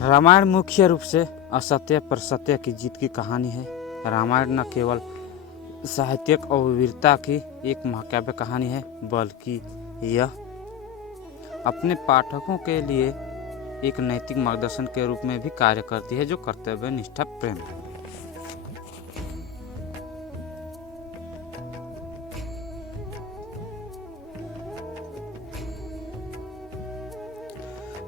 रामायण मुख्य रूप से असत्य पर सत्य की जीत की कहानी है। रामायण न केवल साहित्यिक और वीरता की एक महाकाव्य कहानी है, बल्कि यह अपने पाठकों के लिए एक नैतिक मार्गदर्शन के रूप में भी कार्य करती है, जो कर्तव्य निष्ठा प्रेम है।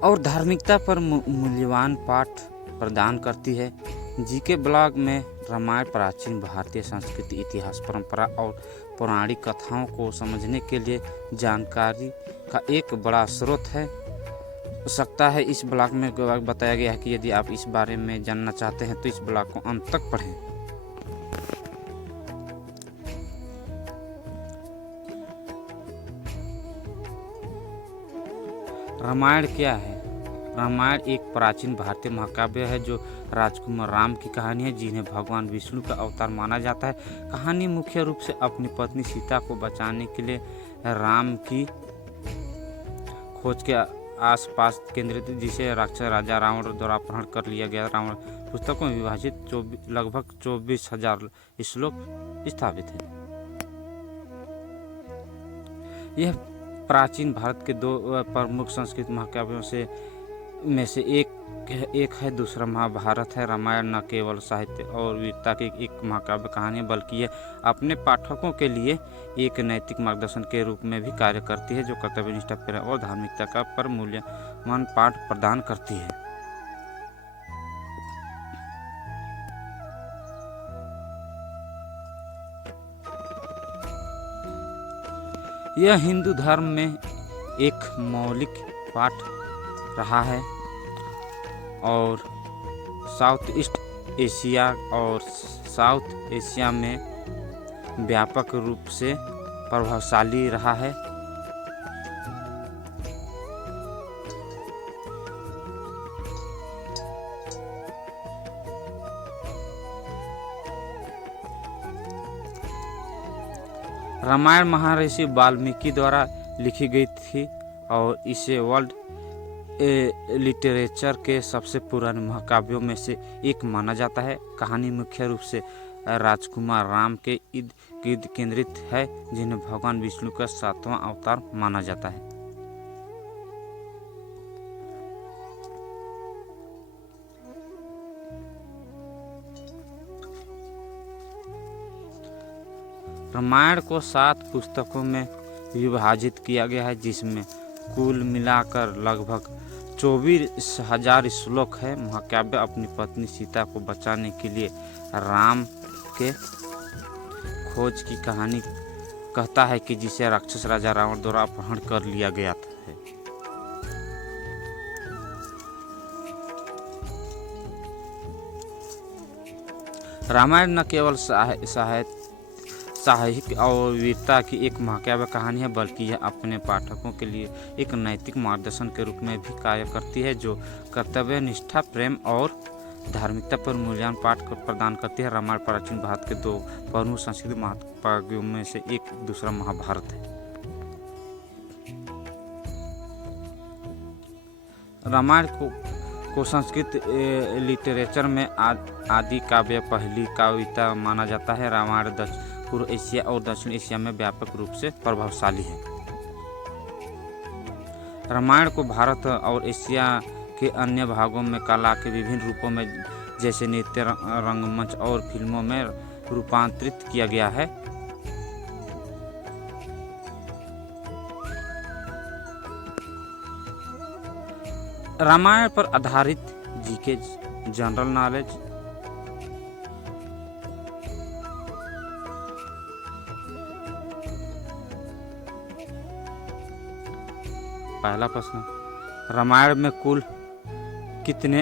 और धार्मिकता पर मूल्यवान पाठ प्रदान करती है। जीके ब्लॉग में रामायण प्राचीन भारतीय संस्कृति, इतिहास, परंपरा और पौराणिक कथाओं को समझने के लिए जानकारी का एक बड़ा स्रोत है। हो सकता है इस ब्लॉग में बताया गया है कि यदि आप इस बारे में जानना चाहते हैं तो इस ब्लॉग को अंत तक पढ़ें। रामायण क्या है? रामायण एक प्राचीन भारतीय महाकाव्य है जो राजकुमार राम की कहानी है, जिन्हें भगवान विष्णु का अवतार माना जाता है। कहानी मुख्य रूप से अपनी पत्नी सीता को बचाने के लिए राम की खोज के आसपास केंद्रित, जिसे राक्षस राजा रावण द्वारा अपहरण कर लिया गया। रावण पुस्तकों में विभाजित लगभग 24,000 श्लोक स्थापित है। यह प्राचीन भारत के दो प्रमुख संस्कृत महाकाव्यों में से एक है, दूसरा महाभारत है। रामायण न केवल साहित्य और वीरता की एक महाकाव्य कहानी है, बल्कि यह अपने पाठकों के लिए एक नैतिक मार्गदर्शन के रूप में भी कार्य करती है, जो कर्तव्यनिष्ठा, प्रेम और धार्मिकता का पर मूल्यवान पाठ प्रदान करती है। यह हिंदू धर्म में एक मौलिक पाठ रहा है और साउथ ईस्ट एशिया और साउथ एशिया में व्यापक रूप से प्रभावशाली रहा है। रामायण महर्षि वाल्मीकि द्वारा लिखी गई थी और इसे वर्ल्ड लिटरेचर के सबसे पुराने महाकाव्यों में से एक माना जाता है। कहानी मुख्य रूप से राजकुमार राम के इर्द केंद्रित है, जिन्हें भगवान विष्णु का 7वां अवतार माना जाता है। रामायण को 7 पुस्तकों में विभाजित किया गया है, जिसमें कुल मिलाकर लगभग 24,000 श्लोक है। महाकाव्य अपनी पत्नी सीता को बचाने के लिए राम के खोज की कहानी कहता है, कि जिसे राक्षस राजा रावण द्वारा अपहरण कर लिया गया था। रामायण न केवल साहित्य और वीरता की एक महाकाव्य कहानी है, बल्कि यह अपने पाठकों के लिए एक नैतिक मार्गदर्शन के रूप में भी कार्य करती है, जो कर्तव्य निष्ठा, प्रेम और धार्मिकता पर मूल्यवान पाठ प्रदान करती है। रामायण प्राचीन भारत के दो प्रमुख सांस्कृतिक महाकाव्यों में से एक, दूसरा महाभारत है। रामायण को संस्कृत लिटरेचर में आदि काव्य, पहली कविता माना जाता है। रामायण पूर्व एशिया और दक्षिण एशिया में व्यापक रूप से प्रभावशाली है। रामायण को भारत और एशिया के अन्य भागों में कला के विभिन्न रूपों में, जैसे नृत्य, रंगमंच और फिल्मों में रूपांतरित किया गया है। रामायण पर आधारित जीके जनरल नॉलेज। पहला प्रश्न, रामायण में कुल कितने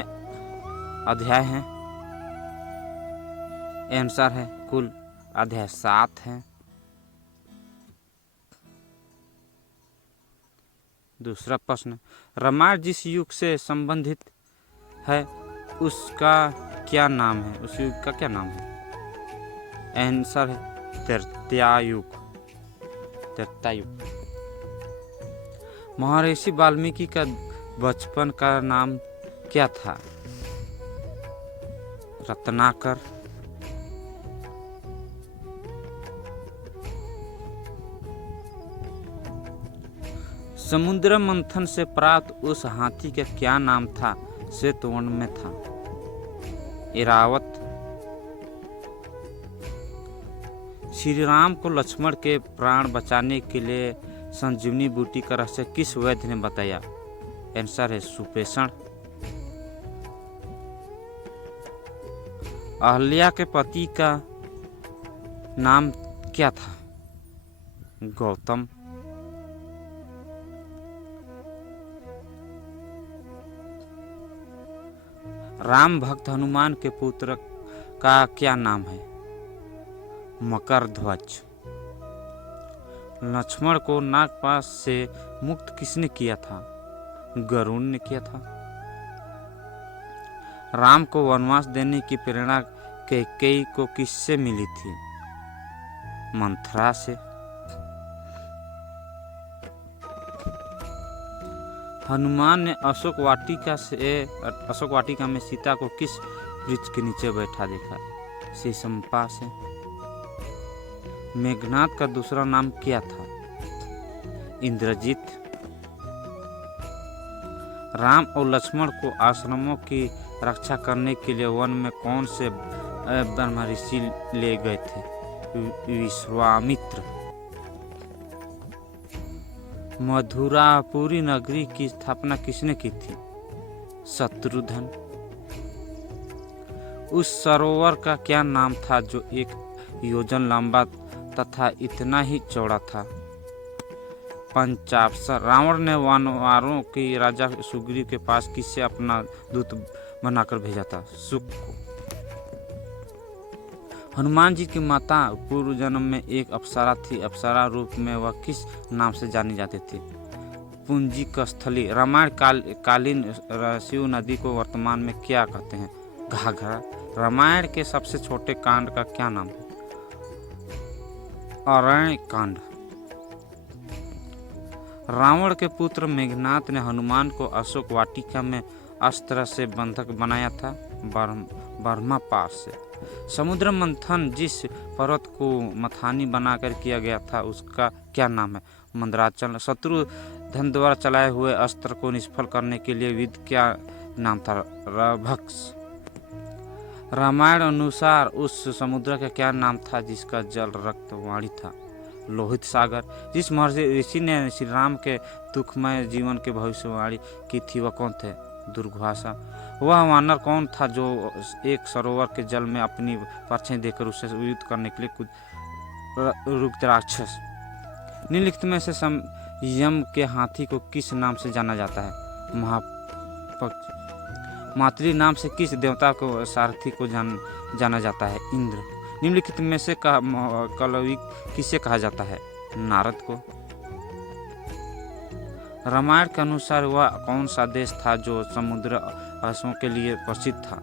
अध्याय हैं? आंसर है कुल अध्याय 7 हैं। दूसरा प्रश्न, रामायण जिस युग से संबंधित है उसका क्या नाम है? उस युग का क्या नाम है? आंसर है त्रेता युग। महर्षि वाल्मीकि का बचपन का नाम क्या था? रत्नाकर, समुद्र मंथन से प्राप्त उस हाथी का क्या नाम था? श्वेतवर्ण में था। ऐरावत। श्री राम को लक्ष्मण के प्राण बचाने के लिए संजीवनी बूटी का रहस्य किस वैद्य ने बताया? आंसर है सुपेषण। अहल्या के पति का नाम क्या था? गौतम। राम भक्त हनुमान के पुत्र का क्या नाम है? मकरध्वज। लक्ष्मण को नागपाश से मुक्त किसने किया था? गरुड़ ने किया था। राम को वनवास देने की प्रेरणा कैकेयी को किससे मिली थी? मंथरा से। हनुमान ने अशोक वाटिका में सीता को किस वृक्ष के नीचे बैठा देखा? शीशमपा से। मेघनाद का दूसरा नाम क्या था? इंद्रजीत। राम और लक्ष्मण को आश्रमों की रक्षा करने के लिए वन में कौन से ब्रह्म ऋषि ले गए थे? विश्वामित्र। मधुरापुरी नगरी की स्थापना किसने की थी? शत्रुघ्न। उस सरोवर का क्या नाम था जो 1 योजन लंबा तथा इतना ही चौड़ा था? पंचाक्षर। रावण ने वानरों की राजा सुग्रीव के पास किससे अपना दूत बनाकर भेजा था? शुक को। हनुमान जी की माता पूर्व जन्म में एक अप्सरा थी। अप्सरा रूप में वह किस नाम से जानी जाती थी? पुंजिकस्थली। रामायण कालीन शिव नदी को वर्तमान में क्या कहते हैं? घाघरा। रामायण के सबसे छोटे कांड का क्या नाम है? अरण्य कांड। रावण के पुत्र मेघनाद ने हनुमान को अशोक वाटिका में अस्त्र से बंधक बनाया था? ब्रह्मा पास से। समुद्र मंथन जिस पर्वत को मथानी बनाकर किया गया था उसका क्या नाम है? मंदराचल। शत्रुघ्न द्वारा चलाए हुए अस्त्र को निष्फल करने के लिए विधि क्या नाम था? रभक्ष। रामायण अनुसार उस समुद्र का क्या नाम था जिसका जल रक्तवाणी था? लोहित सागर। जिस महर्षि ऋषि ने श्री राम के दुखमय जीवन के भविष्यवाणी की थी वह कौन थे? दुर्वासा। वह वानर कौन था जो एक सरोवर के जल में अपनी परछाई देकर उससे युद्ध करने के लिए कूद रुक राक्षस? निम्नलिखित में से यम के हाथी को किस नाम से जाना जाता है? महापक्ष। मातृ नाम से किस देवता को सारथी को जाना जाता है? इंद्र। निम्नलिखित में से कलवी किसे कहा जाता है? नारद को। रामायण के अनुसार वह कौन सा देश था जो समुद्र अश्वों के लिए प्रसिद्ध था?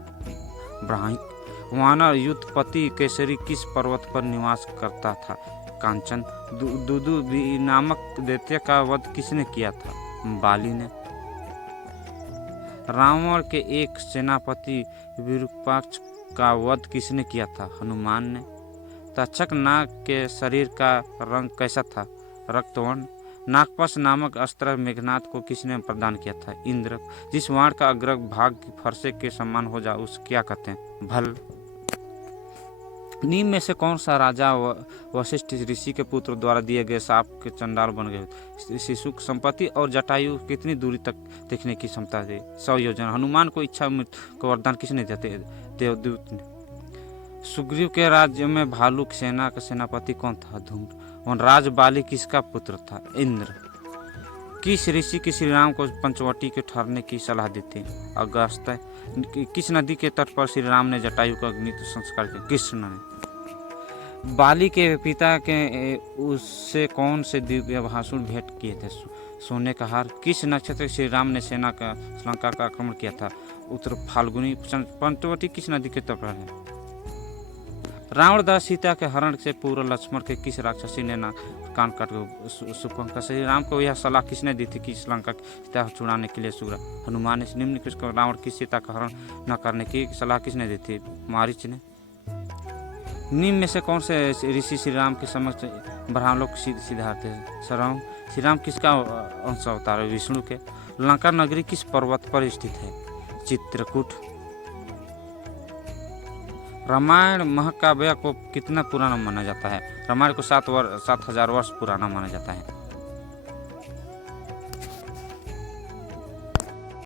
ब्राह्मिक। वानर युद्धपति केसरी किस पर्वत पर निवास करता था? कांचन। दुदुभि नामक दैत्य का वध किसने किया था? बाली ने। रावण के एक सेनापति विरूपाक्ष का वध किसने किया था? हनुमान ने। तक्षक नाग के शरीर का रंग कैसा था? रक्तवर्ण। नागपाश नामक अस्त्र मेघनाद को किसने प्रदान किया था? इंद्र। जिस वाण का अग्रग भाग फरसे के समान हो जाए उसे क्या कहते हैं? भल। निम्न में से कौन सा राजा वशिष्ठ ऋषि के पुत्र द्वारा दिए गए सांप के चंडाल बन गए? शिशु। संपत्ति और जटायु कितनी दूरी तक देखने की क्षमता थी? 100 योजन। हनुमान को इच्छा को वरदान किसने दिया था? देवदूत ने। सुग्रीव के राज्य में भालू सेना का सेनापति कौन था? धूम्र। वनराज बाली किसका पुत्र था? इंद्र। किस ऋषि की श्री राम को पंचवटी के ठहरने की सलाह दी थी? अगस्त्य। किस नदी के तट पर श्री राम ने जटायु का अग्नि संस्कार किया? कृष्ण ने। बाली के पिता के उससे कौन से दिव्य भाषण भेंट किए थे? सोने का हार। किस नक्षत्र श्री राम ने सेना का श्रीलंका का आक्रमण किया था? उत्तर फाल्गुनी। पंचवटी किस नदी के तट पर है? रावण द्वारा सीता के हरण से पूर्व लक्ष्मण के किस राक्षसी ने ना कान काट सुपंखा श्री राम को यह सलाह किसने दी थी कि लंका की सीता को छुड़ाने के लिए सुग्रा हनुमान ने निम्न किसको रावण की सीता का हरण न करने की सलाह किसने दी थी मारीच ने। निम्न में से कौन से ऋषि श्री राम के समक्ष ब्रह्मलोक सिद्धार्थ है। श्री राम किसका अंश अवतार है विष्णु के। लंका नगरी किस पर्वत पर स्थित है चित्रकूट। रामायण महाकाव्य को कितना पुराना माना जाता है। रामायण को 7,000 वर्ष पुराना माना जाता है।